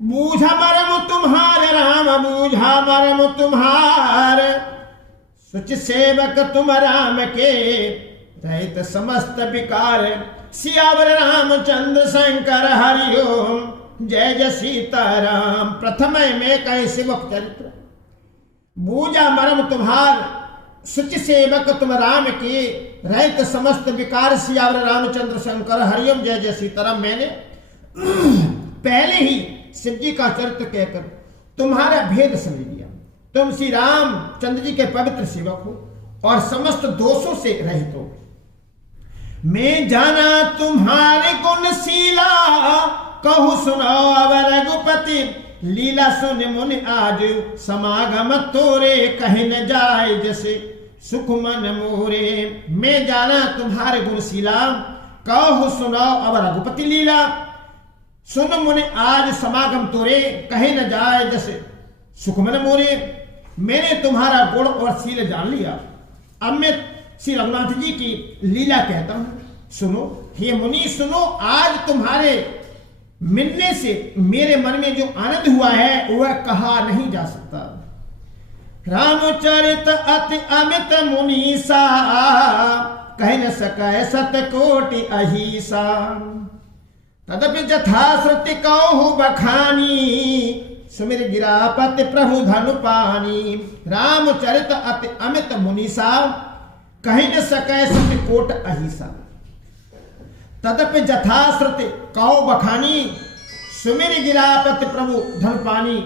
बूझा मरम तुम्हारे राम बूझा मरम तुम्हार, सुच सेवक तुम राम के रहित समस्त विकार। सियावर रामचंद्र शंकर हरिओम जय जय सीताराम। प्रथम में कहे शिव चरित्र। बूझा मरम तुम्हार सुच सेवक तुम राम के रहित समस्त विकार। सियावर रामचंद्र शंकर हरिओम जय जय सीताराम। मैंने पहले ही शिव जी का चरित्र कहकर तुम्हारा भेद समझ लिया। तुम श्री रामचंद्र जी के पवित्र सेवक हो और समस्त दोषों से रहित हो। मैं जाना तुम्हारे गुणशीला, कहूँ सुनो अब रघुपति लीला। सुन मुनि आज समागम तोरे, कहीं न जाए जैसे सुख मन मोरे। मैं जाना तुम्हारे गुणशीला, कहूँ सुनो अब रघुपति लीला। सुन मुनि आज समागम तोरे, कहीं न जाए जैसे सुख मन मोरे। मैंने तुम्हारा गुण और शील जान लिया, अब मैं श्री रघुनाथ जी की लीला कहता हूं। सुनो हे मुनि सुनो, आज तुम्हारे मिलने से मेरे मन में जो आनंद हुआ है वह कहा नहीं जा सकता। रामचरित अति अमित मुनीसा, कह न सकै सतकोटि अहिसा। तदपि जथा श्रुति कहूँ बखानी, सुमिर गिरापति प्रभु धनु पानी। रामचरित अति अमित मुनीसा, कहीं न सकै सतकोट अहिसा। तदपि जथा श्रुति कहूँ बखानी, सुमिर गिरापति प्रभु धनु पानी।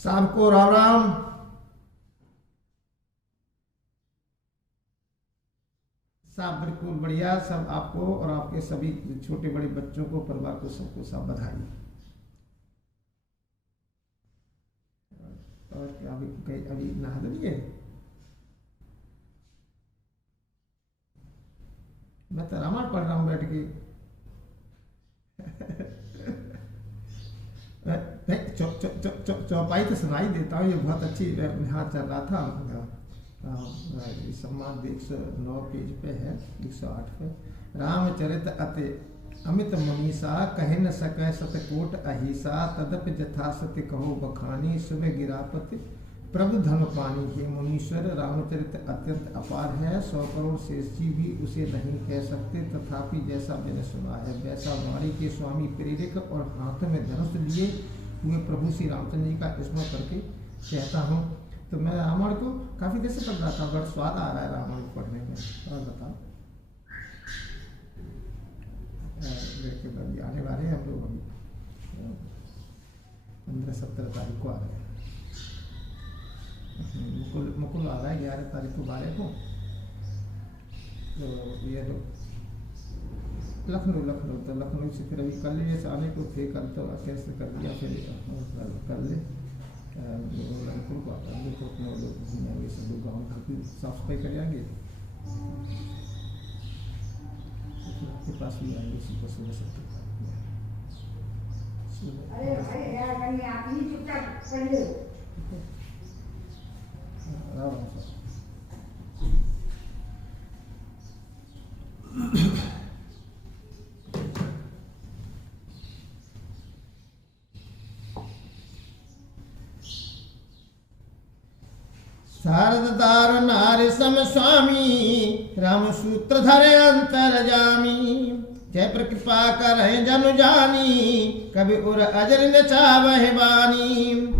सबको राम राम। सब बिल्कुल बढ़िया। सब आपको और आपके सभी छोटे बड़े बच्चों को, परिवार को, सबको सब बधाई। और क्या अभी नहा लिए? मैं तो रामायण पढ़ रहा हूँ बैठ के। चौपाई तो सुनाई देता हूँ, ये बहुत अच्छी यहाँ चल रहा था। सम्मान 109 पेज पे है, 108 पे। रामचरित अति अमित मुनीसा, कह न सकै सतकोट अहिसा। तदपि जथा सत्य कहो बखानी, सुबह गिरापति प्रभु धन पानी। हे मुनीश्वर, रामचरित अत्यंत अपार है, 100 करोड़ शेष जी भी उसे नहीं कह सकते। तथापि जैसा मैंने सुना है वैसा वाणी के स्वामी प्रेरक और हाथ में धनुष लिए हुए प्रभु श्री रामचंद्र जी का स्मरण करके कहता हूँ। तो मैं रामायण को काफी देर से पढ़ रहा था, बड़ा स्वाद आ रहा है रामायण को पढ़ने में। और बताओ लड़के बड़ी आने वाले हैं हम लोग, अभी 15-17 तारीख को आ रहे हैं। मुकुल आ रहा है 11 तारीख को 12 को। तो ये लोग लखनऊ से फिर अभी कल जैसे आने को थे, कल तो कैसे कर दिया, फिर कर ले लखनऊ को आता है। तो अपने लोग घूमेंगे, सब लोग गाँव घर की साफ सफाई कर आएंगे, आपके पास भी आएंगे सुबह सुबह सब। शारदार नारी सम स्वामी, राम सूत्र धरे अंतर जामी। जय पर कृपा करे जनु जानी, कभी उर अजर न चावह बानी।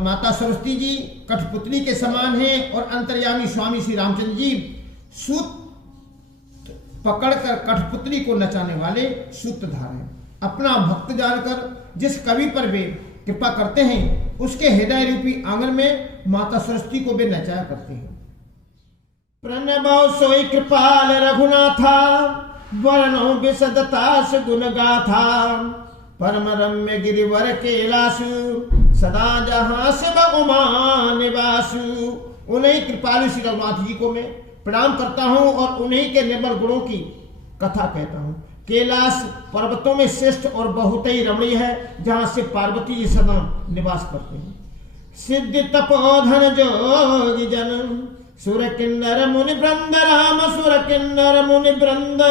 माता सरस्वती जी कठपुतली के समान हैं और अंतर्यामी स्वामी श्री रामचंद्र जी सूत पकड़कर कठपुतली को नचाने वाले सूत्रधार हैं। अपना भक्त जानकर जिस कवि पर वे कृपा करते हैं उसके हृदय रूपी आंगन में माता सरस्वती को वे नचाया करते हैं। प्रणव सोई कृपाल रघुनाथा, वर्णो विशदतास गुण गाथा। परम रम्य गिरिवर कैलासु, सदा जहां शिव उमा निवासु। उन्हीं कृपालु श्री रघुनाथ जी को मैं प्रणाम करता हूं और उन्हीं के निर्मल गुणों की कथा कहता हूं। कैलाश पर्वतों में श्रेष्ठ और बहुत ही रमणीय है, जहां से पार्वती जी सदा निवास करते हैं। सिद्धि तपोधन जोगी जन, सुर किन्नर मुनि वृंद राम सुर किन्नर मुनि वृंद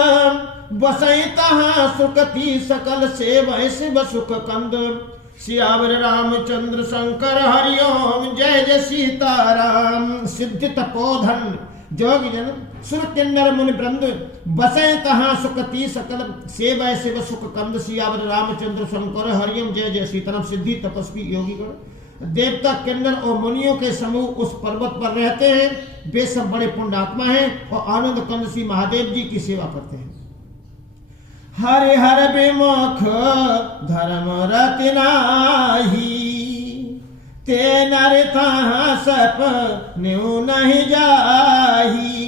बसई तहाँ सुखती सकल सेवै शिव सुख कंद। सियावर रामचंद्र शंकर हरिओम जय जय सीताराम। सिद्धि तपोधन जोगी जन सुर किन्नर मुनि वृंद बसै तहाँ सुखती सकल सेवै शिव सुख कंद। सियावर रामचंद्र शंकर हरिओम जय जय सीताराम। सिद्धि तपस्वी योगी गण देवता किन्नर और मुनियों के समूह उस पर्वत पर रहते हैं। वे सब बड़े पुण्यात्मा हैं और आनंद कंद श्री महादेव जी की सेवा करते हैं। हरि हर विमुख धर्म रति नाही ते नर तहाँ सप न्यू नहीं जाही।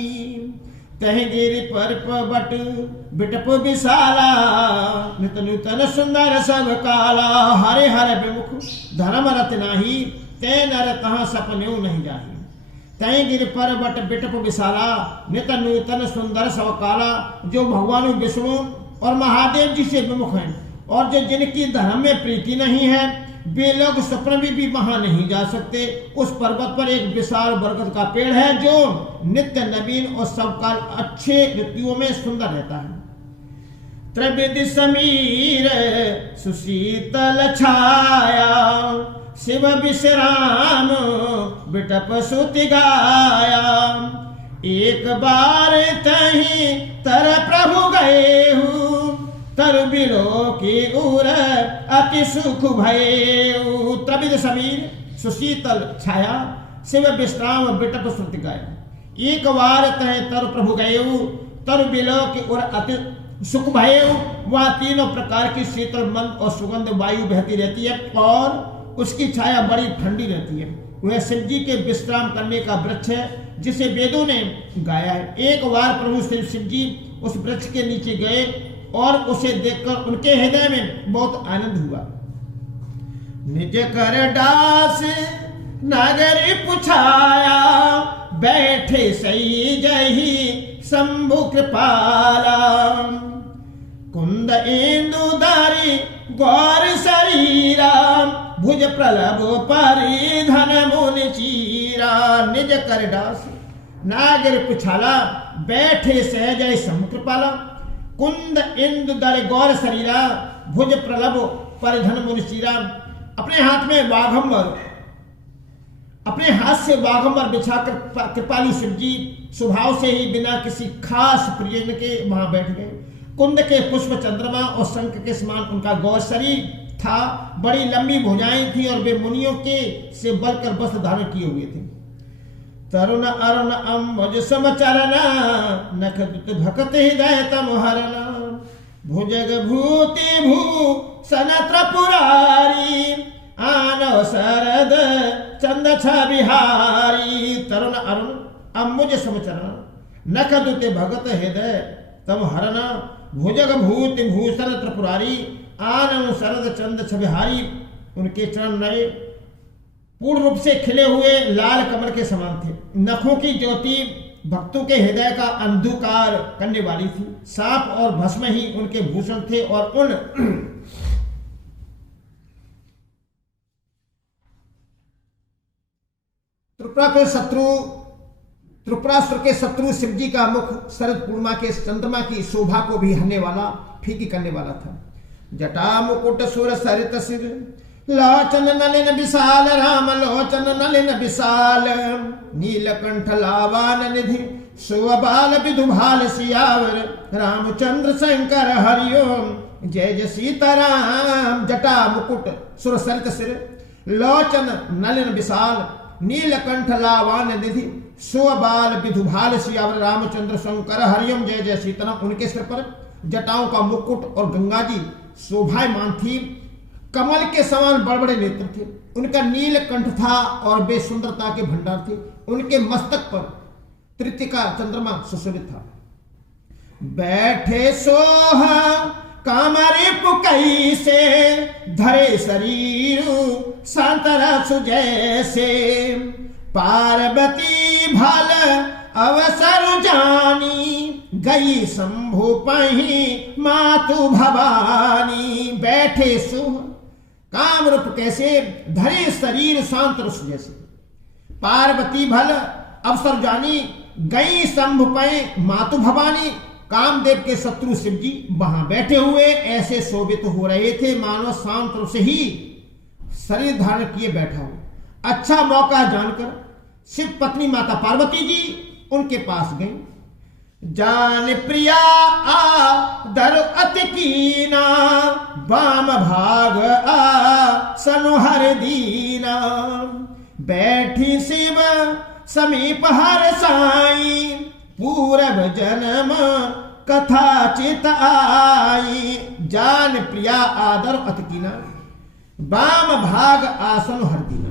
तह गिरि पर बट बिटप विशाला नित नूतन सुंदर सब काला। हरे हर विमुख धर्म रति नाही ते नर तहाँ सप न्यू नहीं जाही। तय गिर पर बट बिटप विशाला नित नूतन सुंदर सब काला। जो भगवान विष्णु और महादेव जी से विमुख हैं और जो जिनकी धर्म में प्रीति नहीं है वे लोग स्वप्न में भी वहां नहीं जा सकते। उस पर्वत पर एक विशाल बरगद का पेड़ है जो नित्य नवीन और सब काल अच्छे ऋतुओं में सुंदर रहता है। त्रिविध समीर सुशीतल छाया शिव विश्राम बिटप सुति गाया। एक बार तही तर प्रभु गए हूँ तर बिलो की उर अति सुख भये। त्रिविध समीर सुशीतल छाया शिव विश्राम बिटप सुति गाया। एक बार तह तर प्रभु गए तर बिलो की उर अति सुख भये। वह तीनों प्रकार की शीतल मंद और सुगंध वायु बहती रहती है और उसकी छाया बड़ी ठंडी रहती है। वह शिव जी के विश्राम करने का वृक्ष है जिसे वेदों ने गाया है। एक बार प्रभु शिव जी उस वृक्ष के नीचे गए और उसे देखकर उनके हृदय में बहुत आनंद हुआ। निज कर दास नागरी पुछाया बैठे सही जही शंभु कृपाला। कुंद इंदुदारी गौर शरीरा भुज प्रलभ परिधन मुनि चीरा। निज कर दास नागर पुछाला बैठे सहजय समुकृपाला। कुंद इंदु दर गौर शरीरा भुज प्रलभ परिधन मुनि चीरा। अपने हाथ में वाघंबर अपने हाथ से वाघंबर बिछाकर कृपालु शिव जी स्वभाव से ही बिना किसी खास प्रियजन के वहां बैठ गए। कुंद के पुष्प चंद्रमा और शंख के समान उनका गौर शरीर था। बड़ी लंबी भुजाएं थी और वे मुनियों के से बढ़कर वस्त्र धारण किए हुए थे। तरुण अरुण अम्बुज समचरण नखदुत भक्त हृदय तम हरण। भुजग भूति भूषण त्रिपुरारी आनव शरद चंद छबिहारी। तरुण अरुण अम्बुज समचरण नखदुत भगत हृदय तम हरण। भुजग भूति भूषण त्रिपुरारी आनव शरद चंद छबिहारी। उनके चरण नए पूर्ण रूप से खिले हुए लाल कमल के समान थे। नखों की ज्योति भक्तों के हृदय का अंधकार करने वाली थी। सांप और भस्म ही उनके भूषण थे और उन त्रिपुरासुर के शत्रु शिव जी का मुख शरद पूर्णिमा के चंद्रमा की शोभा को भी हरने वाला फीकी करने वाला था। जटा मुकुट सुर सरित सिर लोचन नलिन विशाल राम लोचन नलिन विशाल। नीलकंठ लावान निधि सुबाल विधुभाल सियावर रामचंद्र शंकर हरिओम जय जय सीताराम। जटा मुकुट सुर सरित सिर लोचन नलिन विशाल नीलकंठ लावान निधि सुबाल विधुभाल सियावर रामचंद्र शंकर हरिओम जय जय सीताराम। उनके सिर पर जटाओं का मुकुट और गंगा जी शोभायमान थी। कमल के समान बड़े बड़े नेत्र थे। उनका नील कंठ था और वे सुंदरता के भंडार थे। उनके मस्तक पर तृतीया चंद्रमा सुशोभित था। बैठे सोहा कामरे पुकई से धरे शरीर सांतरा सुजैसे। पार्वती भल अवसर जानी गई शंभु पही मातु भवानी। बैठे सुह काम रूप कैसे धरे शरीर शांत रस जैसे। पार्वती भल अवसर जानी, गई शंभु पै मातु भवानी। कामदेव के शत्रु शिव जी वहां बैठे हुए ऐसे शोभित हो रहे थे मानो शांत रूप से ही शरीर धारण किए बैठा हो। अच्छा मौका जानकर शिव पत्नी माता पार्वती जी उनके पास गई। जान प्रिया आदर अति कीना, वाम भाग आसन हर दीना। बैठी शिव समीप हर साई, पूरब जन्म कथा चित आई। जान प्रिया आदर अति कीना, वाम भाग आसन हर दीना।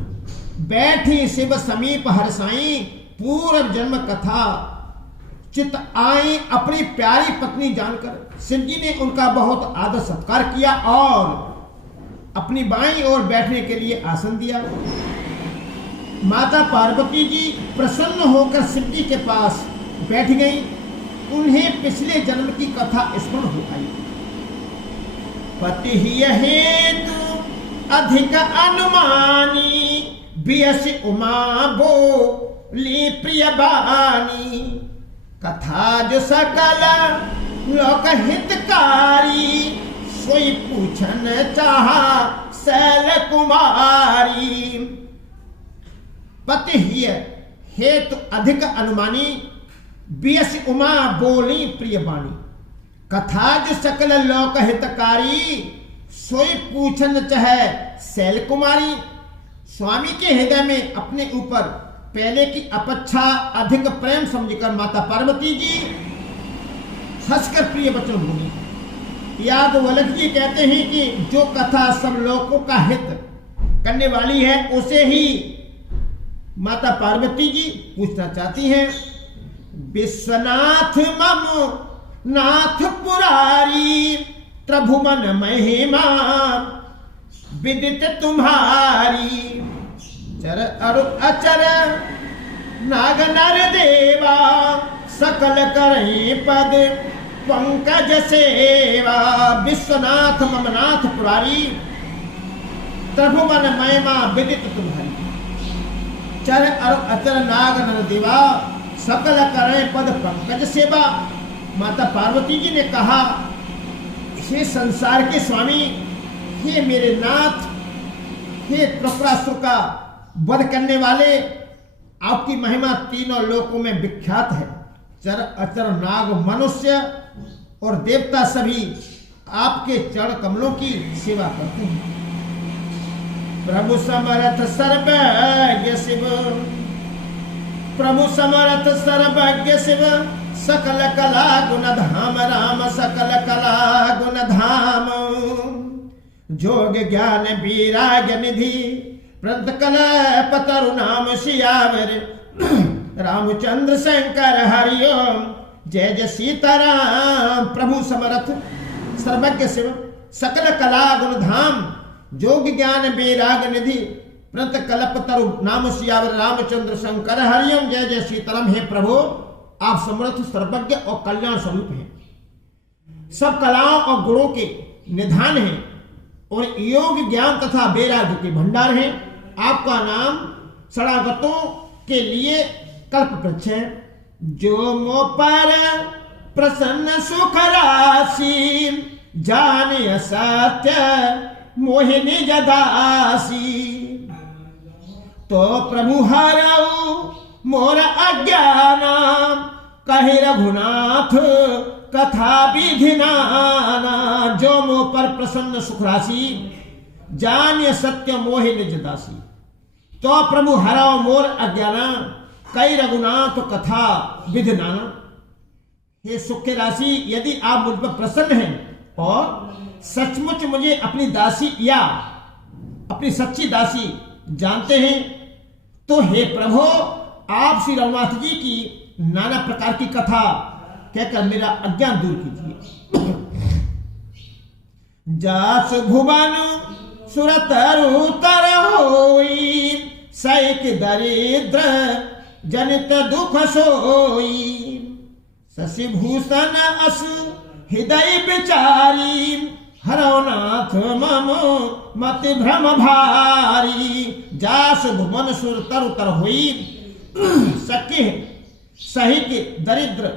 बैठी शिव समीप हर साई, पूर्व जन्म कथा चित आई। अपनी प्यारी पत्नी जानकर शिव जी ने उनका बहुत आदर सत्कार किया और अपनी बाईं ओर बैठने के लिए आसन दिया। माता पार्वती जी प्रसन्न होकर शिव जी के पास बैठ गई। उन्हें पिछले जन्म की कथा स्मरण हो आई। पति ही हेतु अधिक अनुमानी, बियस उमा बोली प्रिय बानी। कथा जो सकल लोक हितकारी, सोई पूछन चाहा शैल कुमारी। पति ही हेतु अधिक अनुमानी, बियस उमा बोली प्रिय बानी। कथा जो सकल लोक हितकारी, सोई पूछन चाहे शैल कुमारी। स्वामी के हृदय में अपने ऊपर पहले की अपेक्षा अधिक प्रेम समझकर माता पार्वती जी हंसकर प्रिय वचन बोली। यादवल्लभ जी कहते हैं कि जो कथा सब लोगों का हित करने वाली है उसे ही माता पार्वती जी पूछना चाहती हैं। विश्वनाथ मम नाथ पुरारी, त्रिभुवन महिमा विदित तुम्हारी। चर अरु अचर नाग नर देवा, सकल करहि पद पंकज सेवा। विश्वनाथ मम नाथ पुरारी, त्रिभुवन महिमा विदित तुम्हारी। चर अरु अचर नाग नर देवा, सकल करहि पद पंकज सेवा। माता पार्वती जी ने कहा, हे संसार के स्वामी, हे मेरे नाथ, हे त्रिपुरासुर का वध करने वाले, आपकी महिमा तीनों लोकों में विख्यात है। चर अचर नाग मनुष्य और देवता सभी आपके चरण कमलों की सेवा करते हैं। प्रभु समर्थ सर्वज्ञ शिव, प्रभु समर्थ सर्वज्ञ शिव, सकल कला गुण धाम राम। सकल कला गुण धाम, जोग ज्ञान वीराग निधि, प्रंत कल्पतरु नाम सियावर। रामचंद्र शंकर हरिओम, जय जय सीताराम। प्रभु समर्थ सर्वज्ञ शिव, सकल कला गुण धाम, जोग ज्ञान वैराग निधि, प्रंत कल्पतरु नाम सियावर। रामचंद्र शंकर हरिओम, जय जय सीताराम। हे प्रभु, आप समर्थ सर्वज्ञ और कल्याण स्वरूप हैं, सब कलाओं और गुणों के निधान हैं और योग ज्ञान तथा वैराग्य के भंडार हैं। आपका नाम शरणागतों के लिए कल्प वृक्ष है। जो मो पर प्रसन्न सुख राशि, जाने सत्य मोहिनी जदासी। तो प्रभु हरऊ मोर अज्ञान, कहे रघुनाथ कथा विधिनाना। जो मो पर प्रसन्न सुख राशि, जान्य सत्य मोहि निज दासी। तो प्रभु हराओ मोर अज्ञान, कई रघुनाथ कथा विधि नाना। हे सुख के राशि, यदि आप मुझ पर प्रसन्न हैं और सचमुच मुझे अपनी दासी या अपनी सच्ची दासी जानते हैं, तो हे प्रभु, आप श्री रघुनाथ जी की नाना प्रकार की कथा कहकर मेरा अज्ञान दूर कीजिए। जास भुवन सुरतरुतर होई, सैक दरिद्र जनित दुख सोई। शशि भूषण अस हृदय विचारी, हरनाथ मम मति भ्रम भारी। जास भुवन सुरतरुतर होई, सखी सही के दरिद्र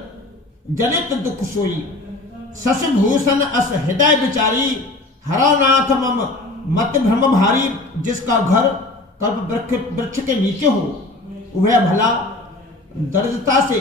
जनित दुख सोई, शशिभूषण अस हृदय विचारी, हरनाथ मम मत भ्रम भारी। जिसका घर कल्प वृक्ष के नीचे हो, वह भला दरिद्रता से